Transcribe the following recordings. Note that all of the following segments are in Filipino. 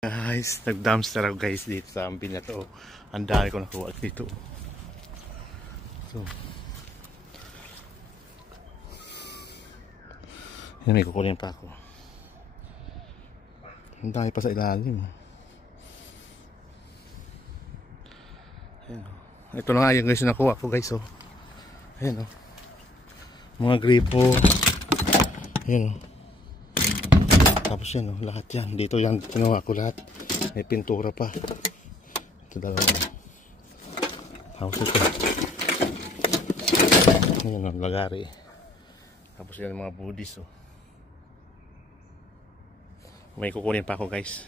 Guys, nag-dumpster ako guys dito sa ambin na to. Ang dami ko nakuha dito. So, yan, may kukunin pa ako. Ang dami pa sa ilalim. Ayan, ito na nga yung guys na nakuha ko guys. Oh. Ayan, oh. Mga gripo. Ayan, oh. Tapos yan, oh, lahat yan. Dito yan, ginawa ko lahat. May pintura pa. Ito dalawa. Tapos ito. Ayan, oh, lagari. Tapos yan mga budis, oh. May kukunin pa ako guys.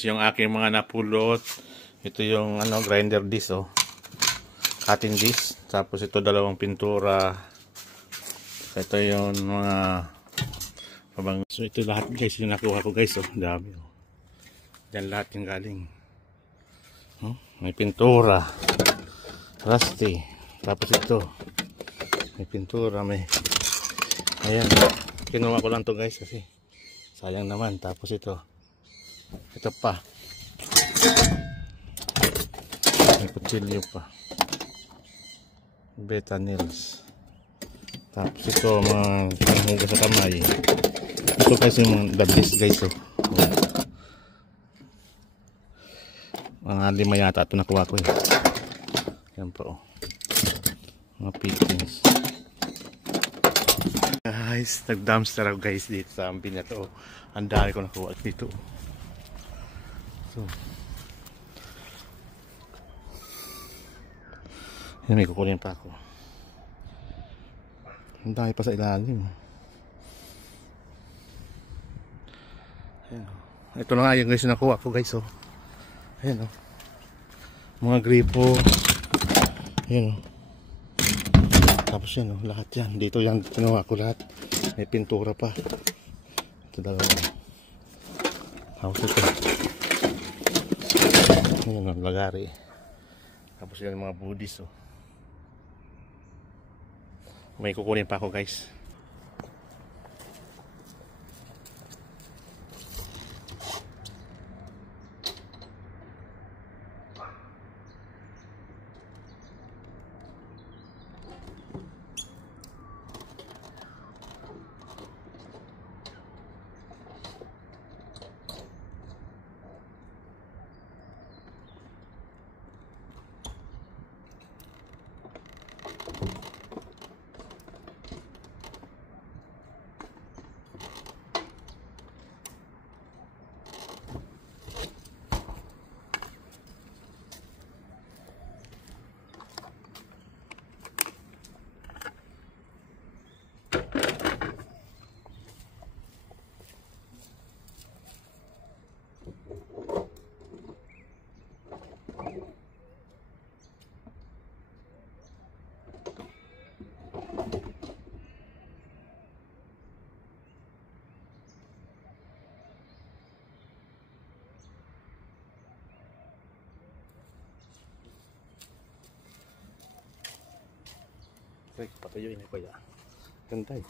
Yung aking mga napulot. Ito yung grinder disc, oh. Cutting disc. Tapos ito dalawang pintura. Ito yung mga pabang. So ito lahat guys yung nakuha ko guys, oh. Dami, oh. Yan lahat yung galing. Oh, may pintura. Rusty. Tapos ito. May pintura, may. Ayan. Kinuha ko lang to guys kasi sayang naman. Tapos ito. Ito pa. May kutsilyo pa. Beta nails. Tapos ito mga panghugas sa kamay. Ito guys yung dabis guys, oh. Mga 5 yata ito nakuha ko, eh. Yan po, oh. Mga pickings. Guys, nag-dumpster ako guys dito sa ambin na to. Ang dami ko nakuha dito. So, yan, may kukunin pa ako. Ang dami pa sa ilalim. Ayan, oh. Ito na nga yung guys na nakuha ko guys, oh. Ayan, oh. Mga gripo. Ayan, oh. Tapos yan, oh, lahat yan. Dito yan, ginawa ko lahat. May pintura pa. Ito dalawa. Tapos ito. Ayan, oh, lagari. Tapos yan mga budis, oh. May kukunin pa ako guys. Ay, patuyuin ko ya. Ganda, eh.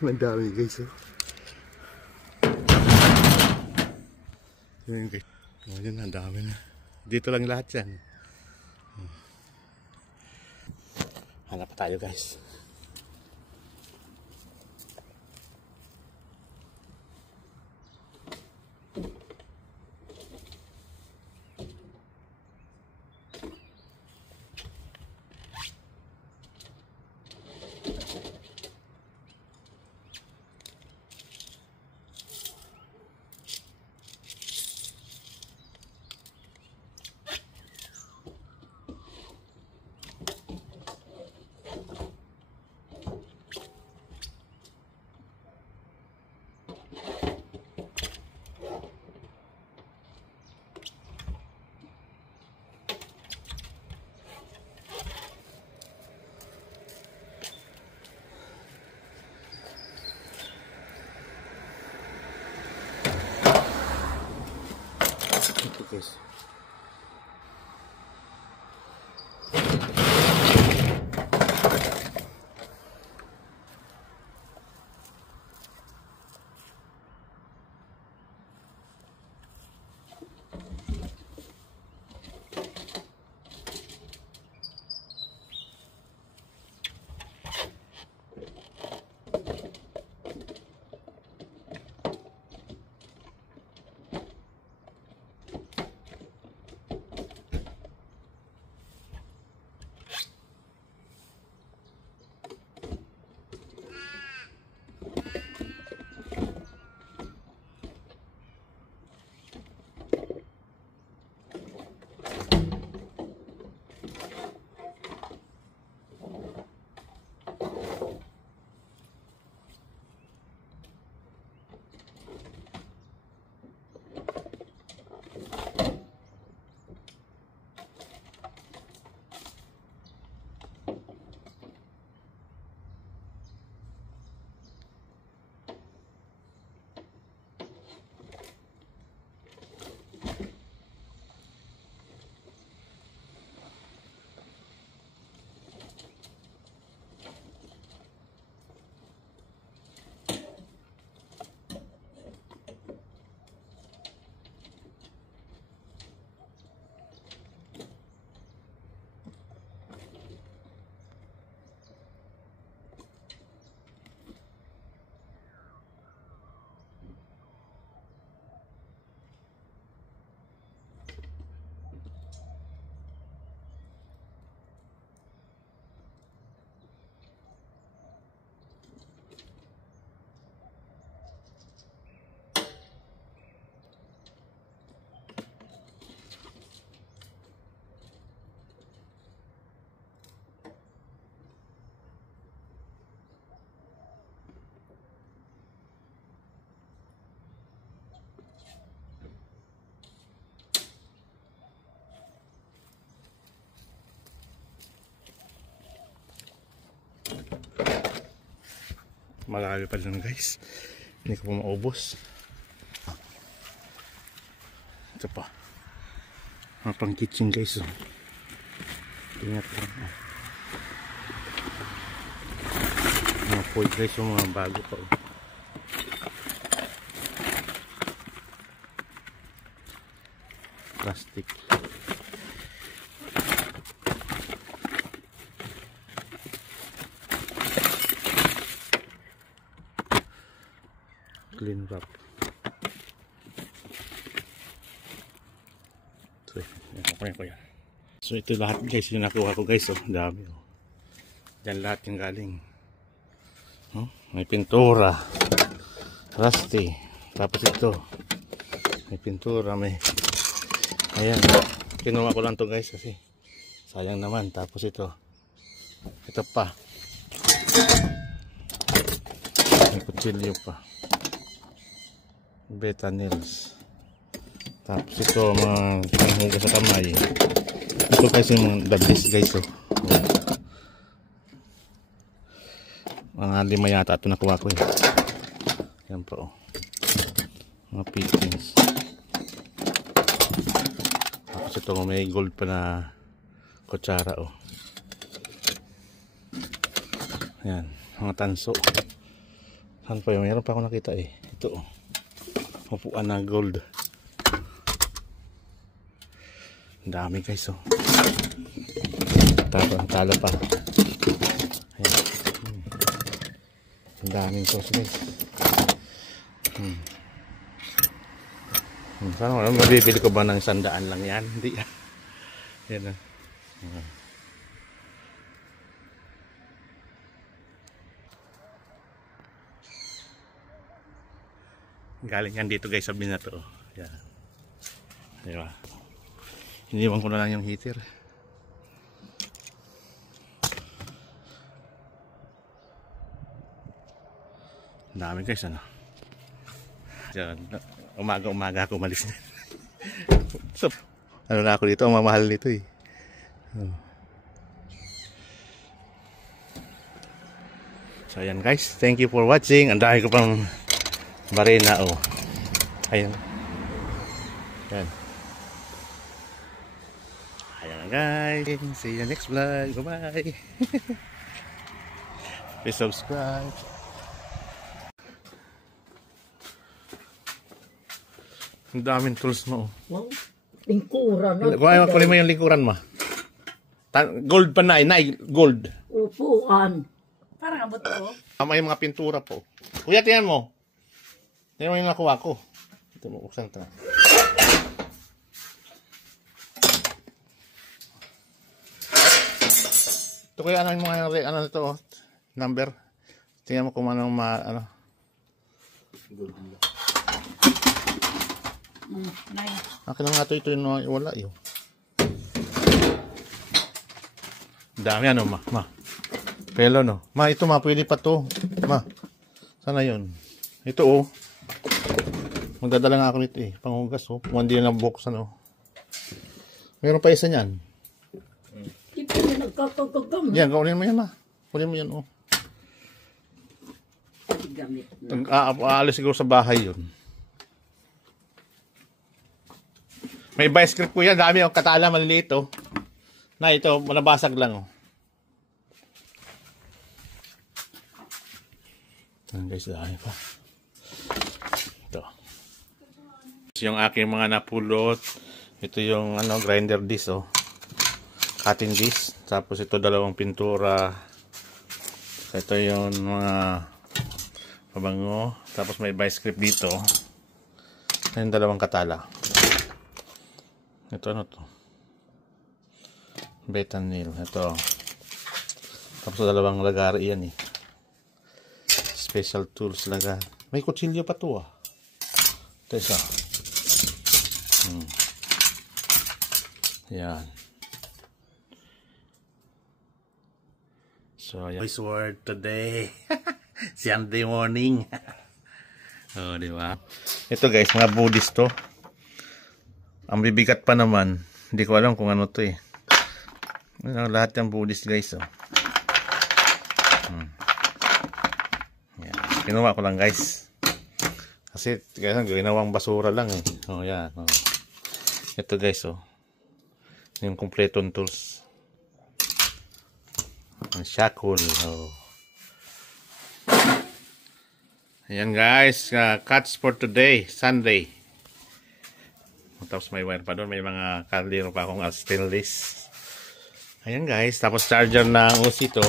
Mandami guys. Yun guys. Yun, ang dami na. Dito lang lahat yan. Hanap tayo guys. Ito guys. Marami pa lang guys. Hindi ko pa maubos. Ito pa. Mga pang kitchen guys. Ingat lang. Mga foil guys. Yung mga bago pa. Plastic. Clean wrap. So ito lahat guys yung nakuha ko guys. Oh, dami oh. Diyan lahat yung galing. Oh, may pintura. Rusty. Tapos ito. May pintura. May. Ayan. Kinuha ko lang to guys kasi sayang naman. Tapos ito. Ito pa. May kutsilyo pa. Beta nails. Tapos ito mga panghugas sa kamay. Ito kasi yung dabis guys oh. Mga 5 yata ito nakuha ko eh. Yan po oh. Mga fittings. Tapos ito may gold pa na kutsara oh. Yan. Mga tanso. Ano pa yun? Meron pa ako nakita eh. Ito. Upuan na gold. Ang dami guys oh. Talo pa. Ayan. Ang daming sauce guys. Sana mabibili ko ba ng 100 lang yan? Hindi. Yan. Galing yan dito guys sa binato. Yan. Diba? Iniwan ko na lang yung heater. Ang dami guys ano. Yan. Umaga ako umalis na. So, ano na ako dito, ang mamahal nito eh. So ayan guys, thank you for watching. Ang dami ko pang barena oh. Ayan. Ayan. Ayan guys. See you next vlog. Bye-bye. Please subscribe. Ang daming tools mo. Wow. Lingkuran. Kunin mo yung lingkuran mo. Gold pa na, gold. Upuan. Parang abot ko. May mga pintura po. Kuya, tingnan mo. Tingnan mo yung nakuha ko. Ito mo, buksan ito. Ito kuya, ano yung mga, ano ito, number. Tingnan mo kung anong ano. Gold lang. Akin lang nga ito yung wala yun. Dami ano ma. Pelo no. Ma ito ma pwede pa to. Ma. Sana yun. Ito oh. Magdadala nga ako nito eh. Panghugas oh. Kung hindi na buksan oh. Meron pa isa niyan. Ito yung nagkakagagam. Yan, kunin mo yan ma. Kunin mo yan oh. Gamit na. Aalis siguro sa bahay yun. May vice grip ko yan. Dami yung katala maliliit oh. Na ito, manabasag lang oh. Ayan guys, dami pa. Ito. Yung aking mga napulot. Ito yung ano, grinder disc oh. Cutting disc. Tapos ito dalawang pintura. Ito yung mga pabango. Tapos may vice grip dito. Ayan dalawang katala. Ito ano to? Betanil. Ito. Tapos dalawang lagari yan eh. Special tools lagari. May kutsilyo pa to ah. Ito isa. Yan. So, yan. Voice word today. Sunday morning. Oh, di ba? Ito guys, mga Buddhist to. Ang bibigat pa naman. Hindi ko alam kung ano to eh. Lahat yung Buddhist guys oh. Yan. Kinuha ko lang guys. Kasi ginawang basura lang eh. Oh yan. Oh. Ito guys oh. Yung kompletong tools. Ang shackle. Oh. Ayan guys. Cuts for today. Sunday. Tapos may wire pa doon. May mga kaldero pa akong stainless. Ayan guys. Tapos charger ng Usito.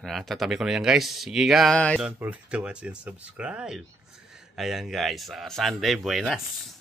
Tatabi ko na yan guys. Sige guys. Don't forget to watch and subscribe. Ayan guys. Sunday buenas.